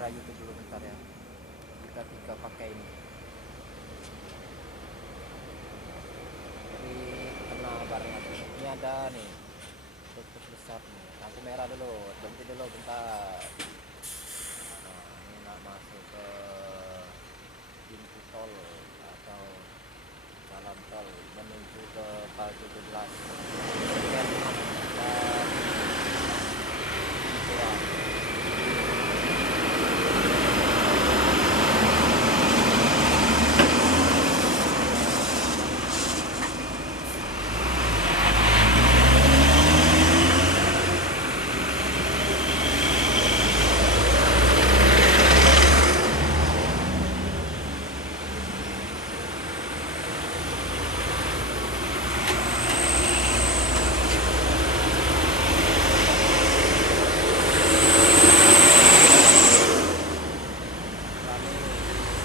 kamera YouTube dulu bentar ya. Kita tiga pakai ini. Jadi kena bareng aku. Ini ada nih tutup besar nih. Aku merah dulu, berhenti dulu bentar. Nah, ini nak masuk ke pintu tol atau jalan tol menuju ke Pal 17. Sekian dan dua.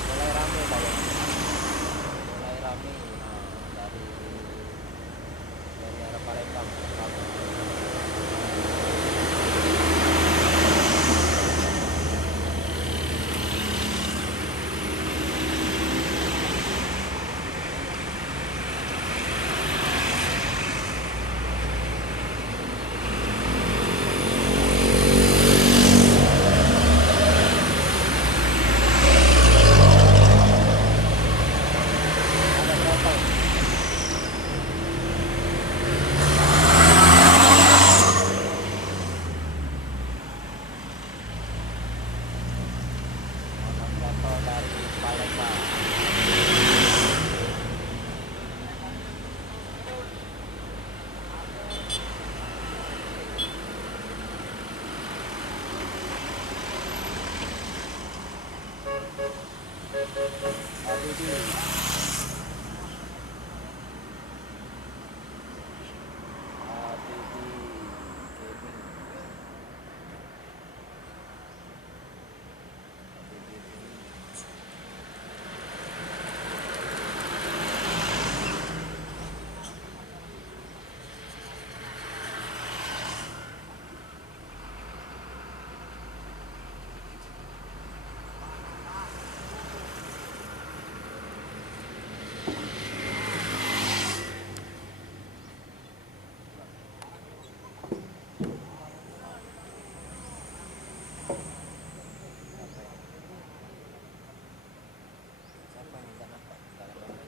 Mulai rame mulai rame. Nah, dari arah Palembang rame. Ada berapa ini? Ada berapa dari Palembang? Habibie. Gaming. Habibie Gaming. Siapa ini? Siapa yang minta nampak? Bentar, bentar.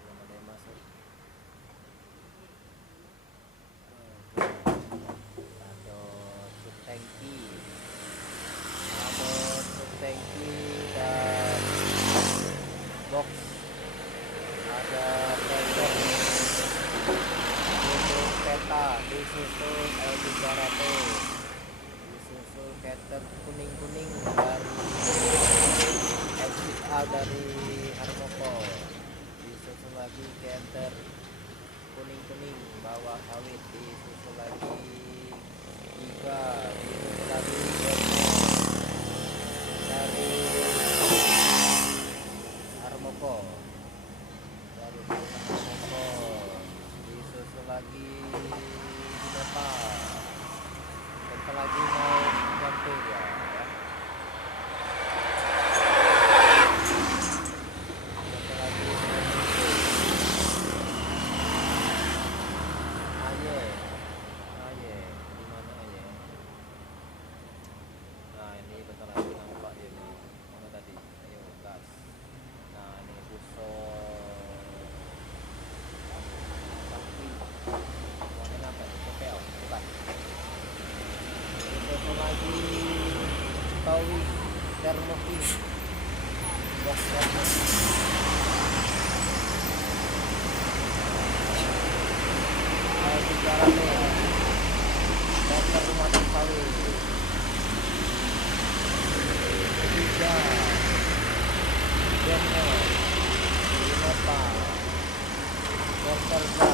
Belum ada yang masuk. Ada truk tangki. Ada truk tangki dan box. Ada trailer. Disusul peta, disusul L300, disusul cater kuning-kuning dari exit A dari Harmoko, disusul lagi cater kuning-kuning bawah sawit, disusul lagi tiga, disusul lagi dari Harmoko, dari Harmoko, disusul lagi di depan. Bentar lagi mau nyampe dia ya. Bentar lagi mau nyampe. Aye, aye. Betawi Thermoki box Thermoki. Tiga motor rumah sawit tiga Demo Innova Corsa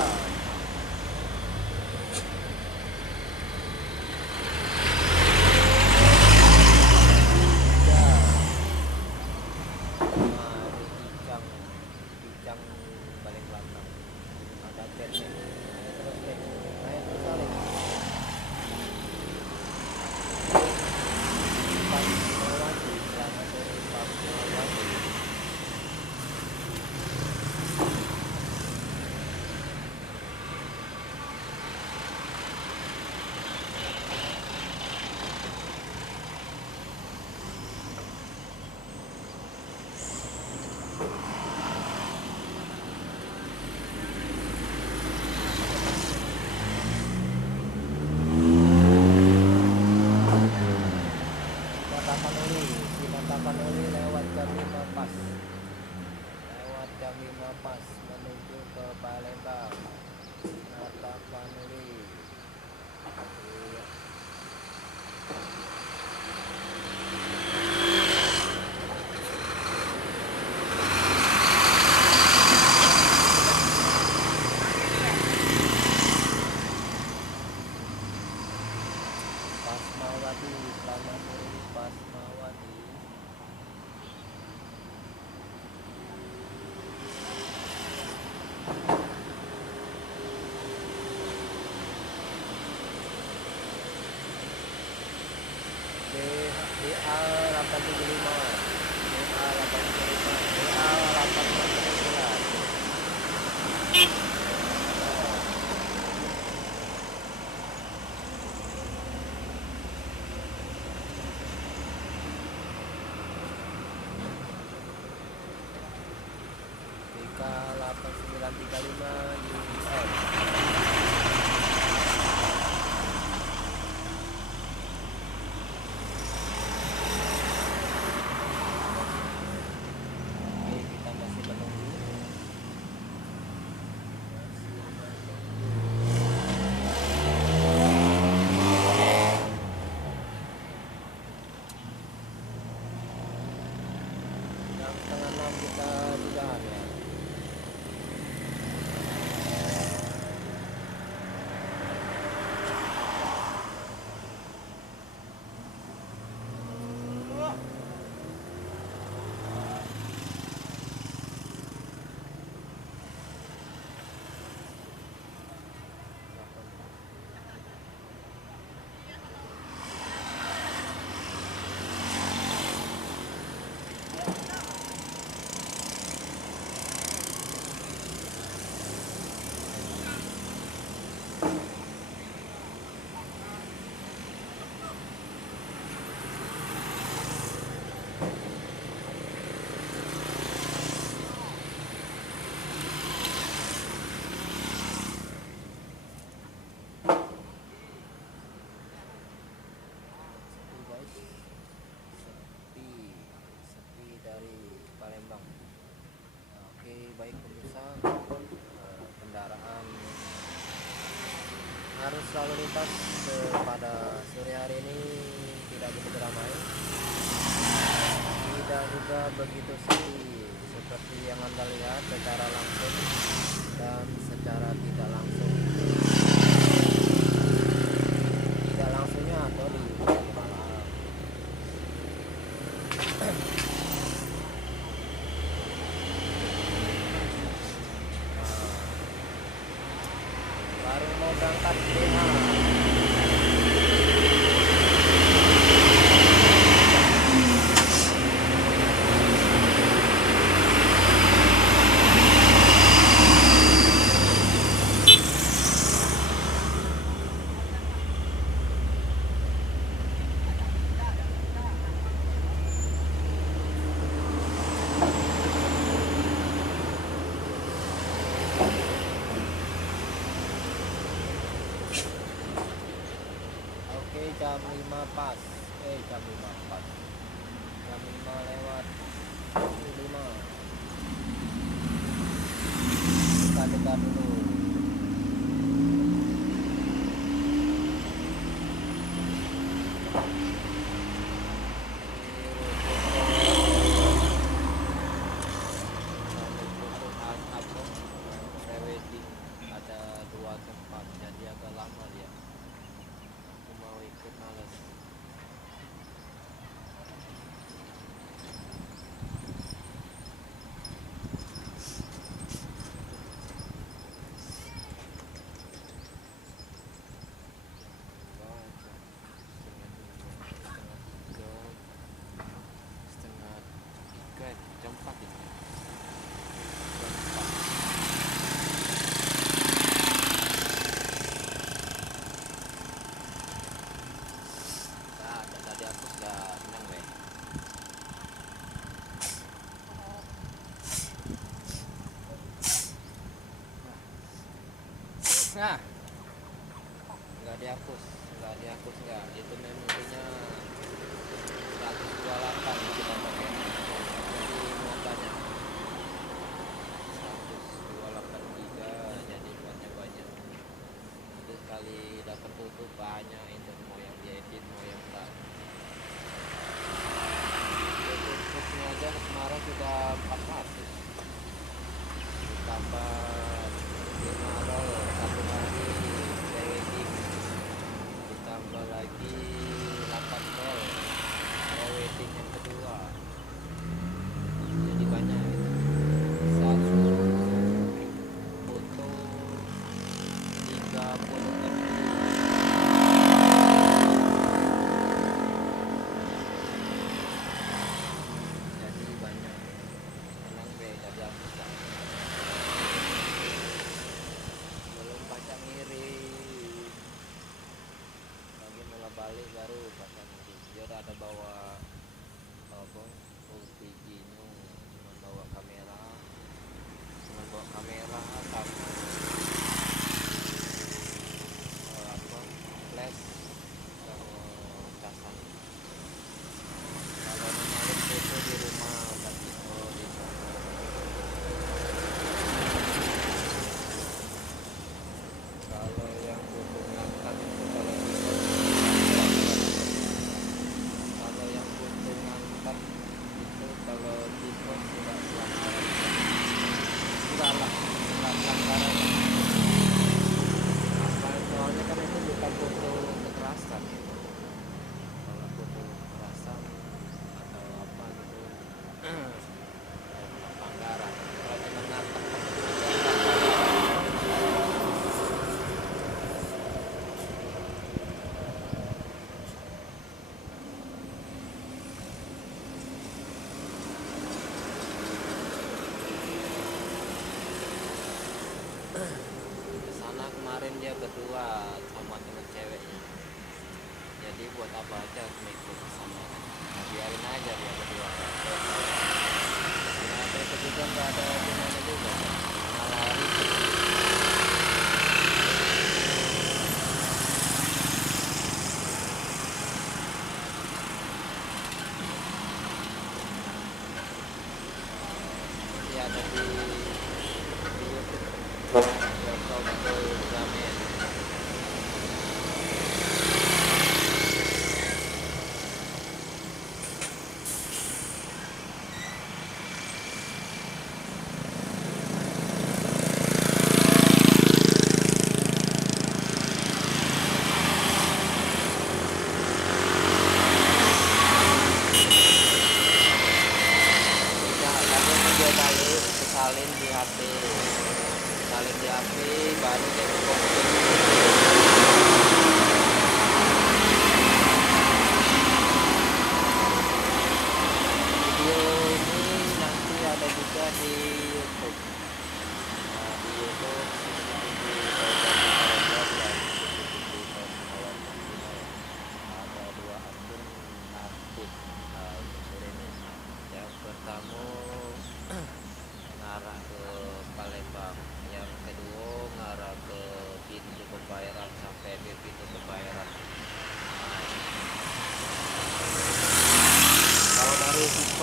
Bicang balik belakang ada jetnya terus naik terus balik Fatmawati selamat sore Fatmawati. Tapanuli lewat jam 5 pas menuju ke Palembang. Tapanuli Fatmawati selamat sore Fatmawati. DA 875 DA 875 DA 859. DK 8935 UF. Setengah 6 kita sudahan ya. Sepi dari Palembang. Oke, baik pemirsa, kendaraan arus lalu lintas pada sore hari ini tidak begitu ramai, tidak juga begitu sepi seperti yang Anda lihat secara langsung dan secara tidak langsung. Tidak langsungnya atau di malam. Baru mau berangkat BH. 5 pas, jam 5 pas, jam 5 lewat 5 kita dekat dulu. Ada 2 tempat jadi agak lama dia, aku mau ikut males. Setengah 3 jam 4 ini. Tadi aku sudah senang weh. Nah, nggak dihapus nggak. Itu memorinya 128 kita pakai. Jadi muatannya 128 giga, jadi muatnya banyak. Itu sekali dapat foto banyak itu, mau yang diedit mau yang enggak. Fotonya aja kemarin sudah 400 ditambah 5 roll satu hari wedding, ditambah lagi 8 roll wedding yang kedua, jadi banyak itu. Satu foto 30 MB. Jadi banyak. Senang deh jadi hapus lah. Belum pajak ngirim, lagi mulai balik baru pajak ngirim. Dia udah ada bawa apa OTG nya, cuma bawa kamera sama apa flash sama casan. Kalau namarin foto di rumah tadi di sana. Kalau yang foto ngangkat itu kalau tipe sudah pelanggaran, apa soalnya kan itu bukan foto kekerasan gitu. Kalau foto kekerasan atau apa gitu pelanggaran. Kalau cuma ngangkat kesana kemarin dia berdua sama temen ceweknya, jadi buat apa aja ikut kesana kan, nah, biarin aja dia berdua. Nah terus juga nggak ada gunanya juga, malah ribet. Dia ada di YouTube. Welcome to Ramen. Dia balik salin di HP, baru dia posting. Video ini nanti ada juga di YouTube. Nah, di YouTube ada 2 akun aktif. Nah, ini yang pertama ngarah ke Palembang, yang kedua ngarah ke Pintu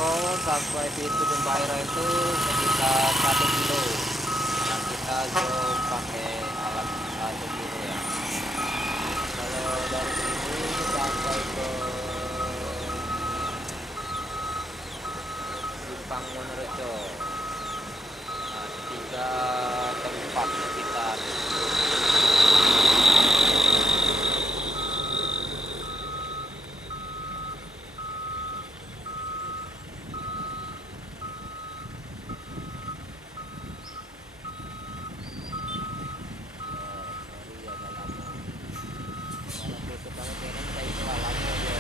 jangkau sampai pintu pembayaran itu sekitar 1 kilo. Yang kita zoom pakai alat 1 kilo ya. Kalau dari sini sampai ke Simpang Wonorejo, nah, 3 tempat sekitar. Sorry agak lama. Kalau besok kalau tenan kayak itu lama aja.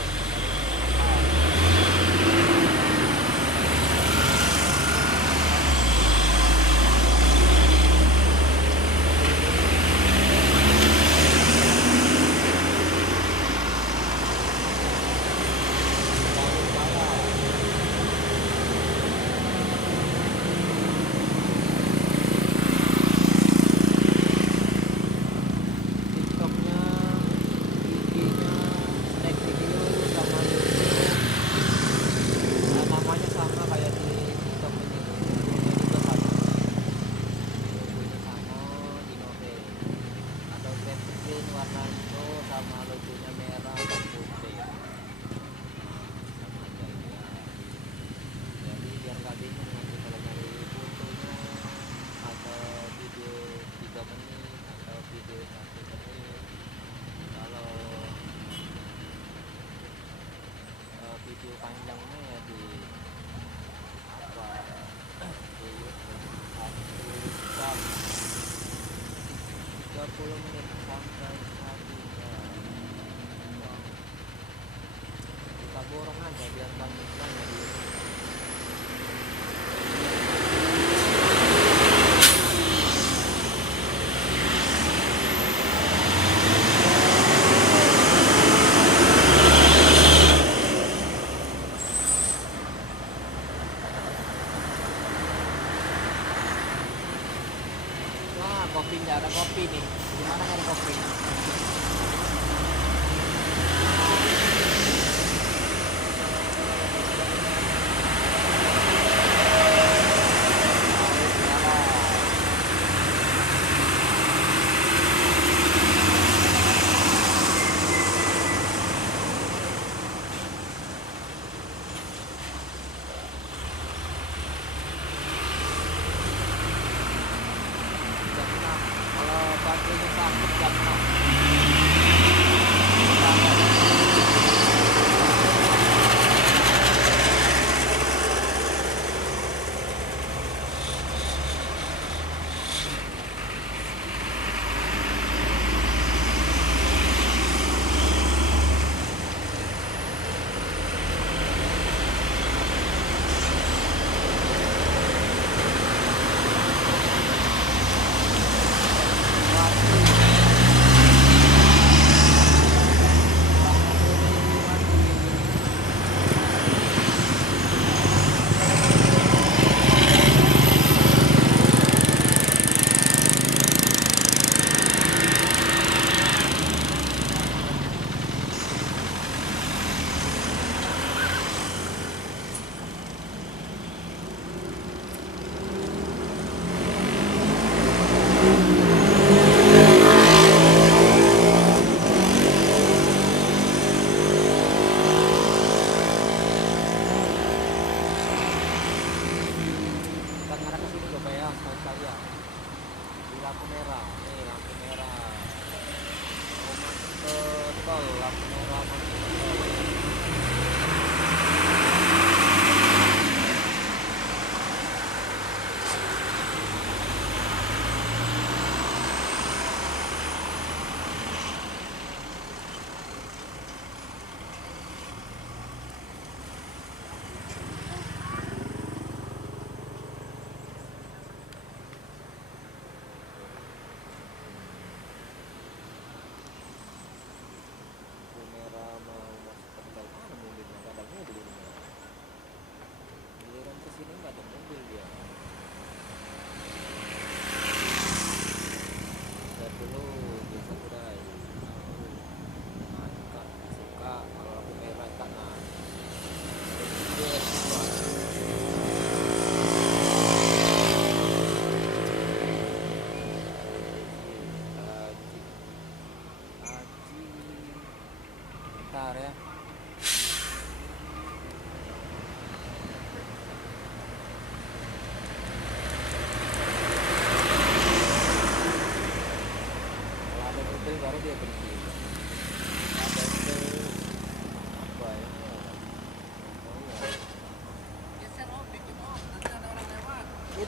TikToknya, IG-nya, snack video sama YouTube. Nah, namanya sama kayak di TikTok ini. Logonya juga sama. Logonya sama di Nove. Atau green screen warna hijau sama logonya merah dan putih. Sama aja ini ya. Jadi biar nggak bingung nanti kalau nyari fotonya atau video 3 menit atau video 1 menit. Kalau video panjangnya ya di apa di YouTube 1 jam 30 menit sampai 1 jam. Kita borong aja biar kan iklannya di YouTube. Wah, kopi nggak ada kopi nih. Gimana nyari kopi? Jam 6. Kalau baterainya sakit jam 6.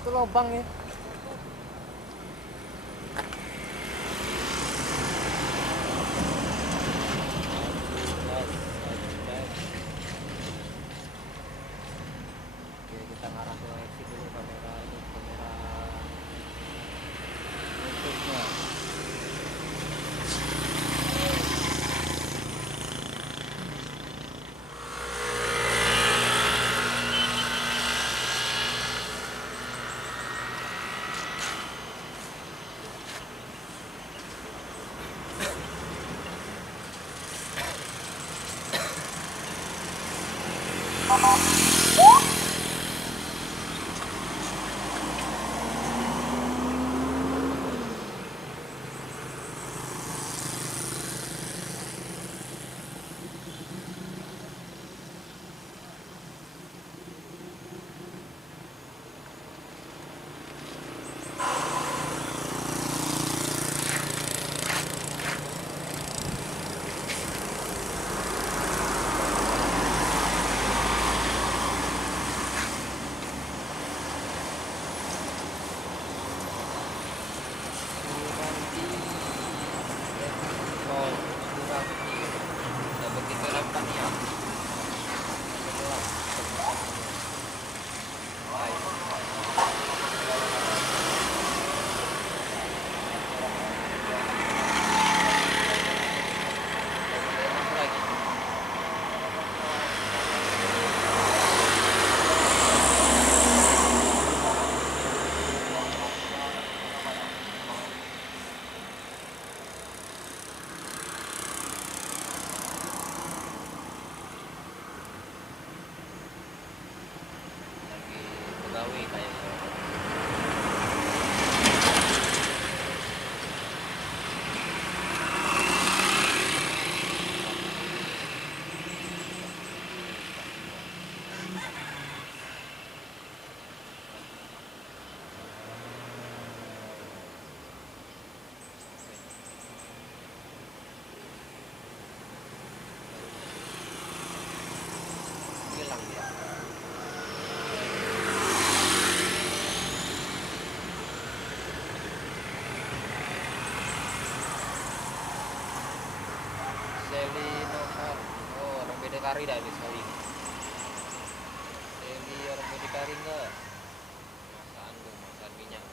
Itu lubang ya. Oke, kita ngarah ke exit dulu kamera ini, kamera YouTube-nya. Gawe kayak hilang dia. Seli Novar, oh orang beda kari dah di Seli. Seli orang beda kari enggak? Masaan tuh, masaan minyak.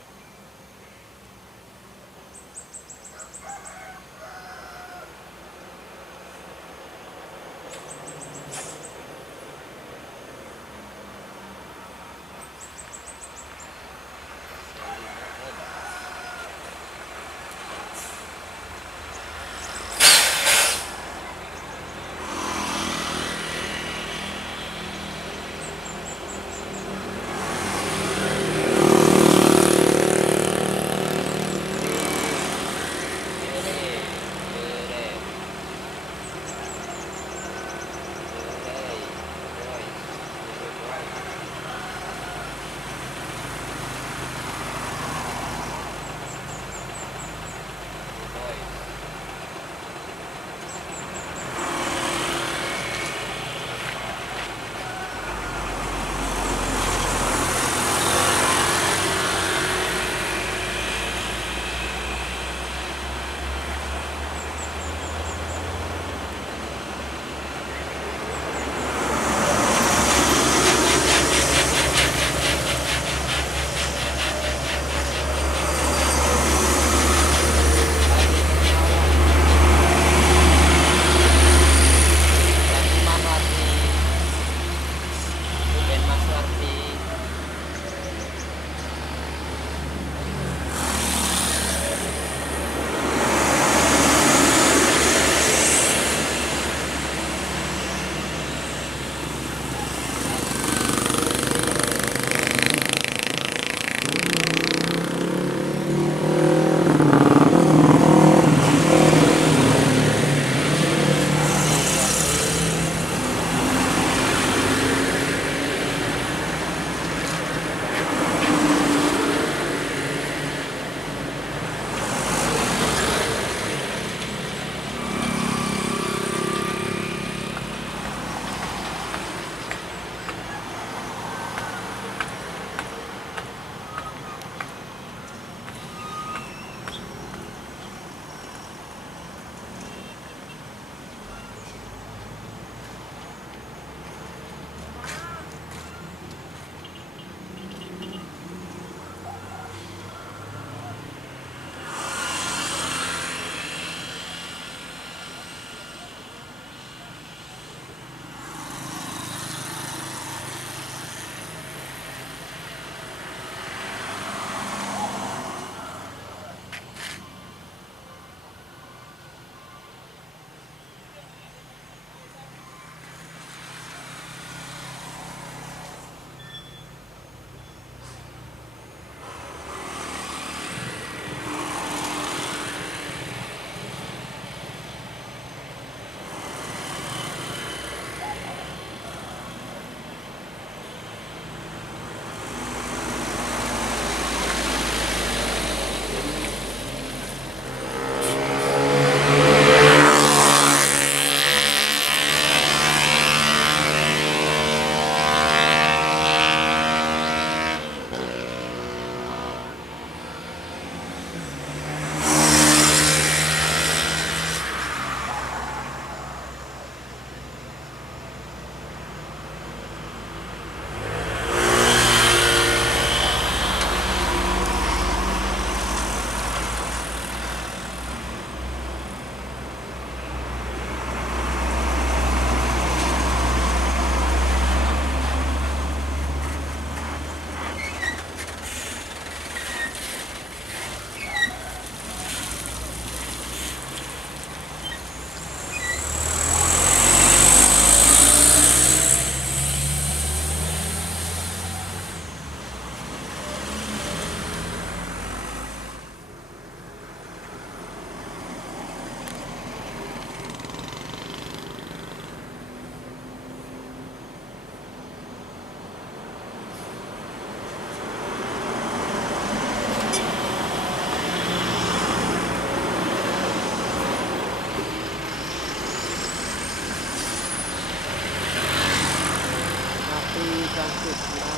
cantik.